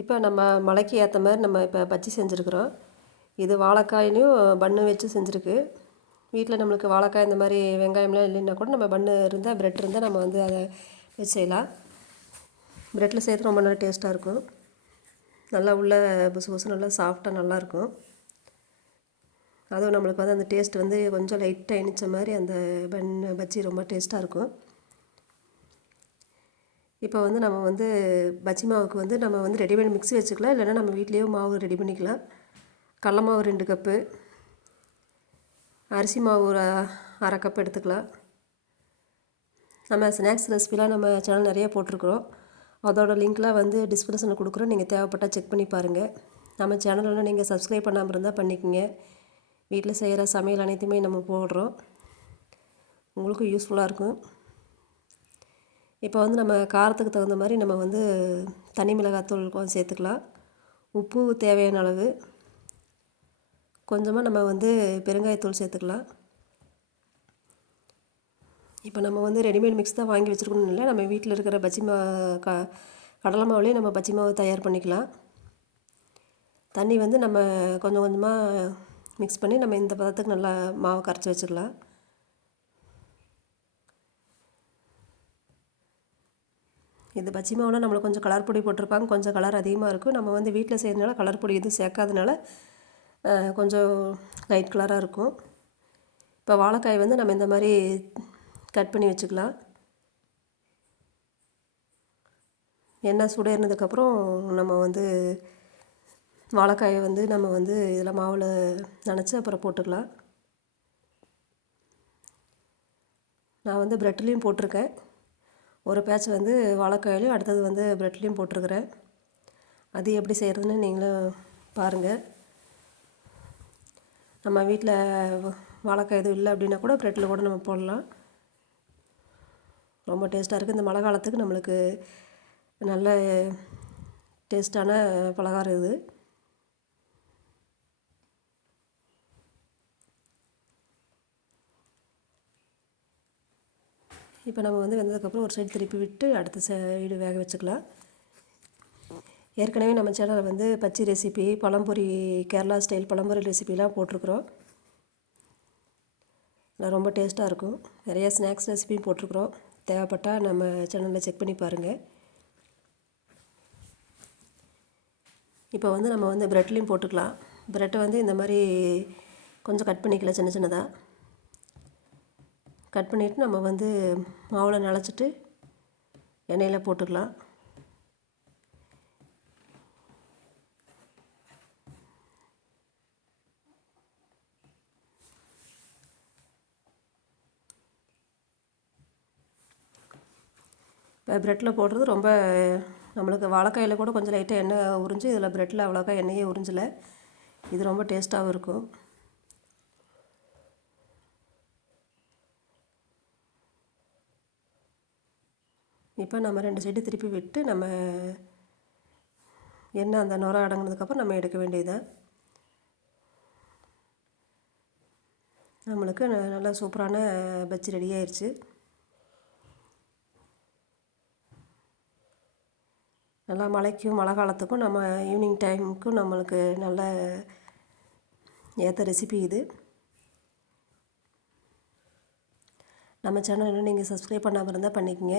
இப்போ நம்ம மலைக்கு ஏற்ற மாதிரி நம்ம இப்போ பஜ்ஜி செஞ்சுருக்குறோம். இது வாழைக்காயிலையும் பன்னு வச்சு செஞ்சுருக்கு. வீட்டில் நம்மளுக்கு வாழைக்காய் இந்த மாதிரி வெங்காயம்லாம் இல்லைன்னா கூட நம்ம பன்னு இருந்தால் ப்ரெட் இருந்தால் நம்ம வந்து அதை வச்சு செய்யலாம். ப்ரெட்டில் சேர்த்து ரொம்ப நல்லா டேஸ்ட்டாக இருக்கும். நல்லா உள்ள புசு புசு நல்லா சாஃப்டாக நல்லாயிருக்கும் அதுவும் நம்மளுக்கு வந்து அந்த டேஸ்ட் வந்து கொஞ்சம் லைட்டாக இனிச்ச மாதிரி அந்த பன் பஜ்ஜி ரொம்ப டேஸ்ட்டாக இருக்கும். இப்போ வந்து நம்ம வந்து பஜ்ஜி மாவுக்கு வந்து நம்ம வந்து ரெடிமேட் மிக்ஸி வச்சுக்கலாம். இல்லைன்னா நம்ம வீட்லேயே மாவு ரெடி பண்ணிக்கலாம். கடல மாவு ரெண்டு கப்பு அரிசி மாவு ஒரு அரை கப் எடுத்துக்கலாம். நம்ம ஸ்நாக்ஸ் ரெசிபிலாம் நம்ம சேனல் நிறைய போட்டிருக்குறோம். அதோட லிங்க்லாம் வந்து டிஸ்கிரிப்ஷனில் கொடுக்குறோம். நீங்கள் தேவைப்பட்டால் செக் பண்ணி பாருங்கள் நம்ம சேனலெலாம் நீங்கள் சப்ஸ்கிரைப் பண்ணாமல் இருந்தால் பண்ணிக்கோங்க. வீட்டில் செய்கிற சமையல் அனைத்துமே நம்ம போடுறோம். உங்களுக்கும் யூஸ்ஃபுல்லாக இருக்கும். இப்போ வந்து நம்ம காரத்துக்கு தகுந்த மாதிரி நம்ம வந்து தனி மிளகாத்தூள் கொஞ்சம் சேர்த்துக்கலாம். உப்பு தேவையான அளவு. கொஞ்சமாக நம்ம வந்து பெருங்காயத்தூள் சேர்த்துக்கலாம். இப்போ நம்ம வந்து ரெடிமேட் மிக்ஸ் தான் வாங்கி வச்சுருக்கணும் இல்லை. நம்ம வீட்டில் இருக்கிற பஜ்ஜி மா க கடலை மாவுலேயே நம்ம பஜ்ஜி மாவு தயார் பண்ணிக்கலாம். தண்ணி வந்து நம்ம கொஞ்சம் கொஞ்சமாக மிக்ஸ் பண்ணி நம்ம இந்த பதத்துக்கு நல்லா மாவு கரைச்சி வச்சுக்கலாம் இது பஜ்ஜி மாவுனா நம்மளுக்கு கொஞ்சம் கலர் பொடி போட்டிருப்பாங்க. கொஞ்சம் கலர் அதிகமாக இருக்கும். நம்ம வந்து வீட்டில் செய்கிறதுனால கலர் பொடி எதுவும் சேர்க்காதனால கொஞ்சம் லைட் கலராக இருக்கும். இப்போ வாழைக்காய் வந்து நம்ம இந்த மாதிரி கட் பண்ணி வச்சுக்கலாம். எண்ணெய் சுடேறினதுக்கப்புறம் நம்ம வந்து வாழைக்காயை வந்து நம்ம வந்து இதில் மாவில் நினச்சி அப்புறம் போட்டுக்கலாம். நான் வந்து ப்ரெட்லேயும் போட்டிருக்கேன். ஒரு பேட்ச் வந்து வாழைக்காயிலையும் அடுத்தது வந்து ப்ரெட்லேயும் போட்டிருக்கிறேன். அது எப்படி செய்கிறதுன்னு நீங்களும் பாருங்கள் நம்ம வீட்டில் வாழைக்காய் எதுவும் இல்லை அப்படின்னா கூட ப்ரெட்டில் கூட நம்ம போடலாம். ரொம்ப டேஸ்ட்டாக இருக்குது இந்த மழை காலத்துக்கு நம்மளுக்கு நல்ல டேஸ்ட்டான பலகாரம் இது. இப்போ நம்ம வந்து வெந்ததுக்கப்புறம் ஒரு சைடு திருப்பி விட்டு அடுத்த சைடு வேக வச்சுக்கலாம். ஏற்கனவே நம்ம சேனலில் வந்து பச்சை ரெசிபி பழம்பொரி கேரளா ஸ்டைல் பழம்பொரி ரெசிபிலாம் போட்டிருக்குறோம். ரொம்ப டேஸ்ட்டாக இருக்கும். நிறைய ஸ்நாக்ஸ் ரெசிபியும் போட்டிருக்குறோம். தேவைப்பட்டால் நம்ம சேனலில் செக் பண்ணி பாருங்கள் இப்போ வந்து நம்ம வந்து ப்ரெட்லேயும் போட்டுக்கலாம். ப்ரெட்டை வந்து இந்த மாதிரி கொஞ்சம் கட் பண்ணிக்கலாம் சின்ன சின்னதாக கட் பண்ணிவிட்டு நம்ம வந்து மாவில் நனைச்சிட்டு எண்ணெயில் போட்டுக்கலாம். இப்போ ப்ரெட்டில் போடுறது ரொம்ப நம்மளுக்கு வாழைக்காயில் கூட கொஞ்சம் லைட்டாக எண்ணெய் உறிஞ்சு இதில் ப்ரெட்டில் அவ்வளோக்கா எண்ணெயே உறிஞ்சலை. இது ரொம்ப டேஸ்ட்டாகவும் இருக்கும். இப்போ நம்ம ரெண்டு சைடு திருப்பி விட்டு நம்ம எண்ணெய் அந்த நுர அடங்கினதுக்கப்புறம் நம்ம எடுக்க வேண்டியதுதான். நம்மளுக்கு நல்லா சூப்பரான பஜ்ஜி ரெடி ஆயிடுச்சு நல்லா மழைக்கும் மழை காலத்துக்கும் நம்ம ஈவினிங் டைமுக்கும் நம்மளுக்கு நல்ல ஏற்ற ரெசிபி இது. நம்ம சேனல் நீங்கள் சப்ஸ்கிரைப் பண்ணாமல் இருந்தால் பண்ணிக்கோங்க.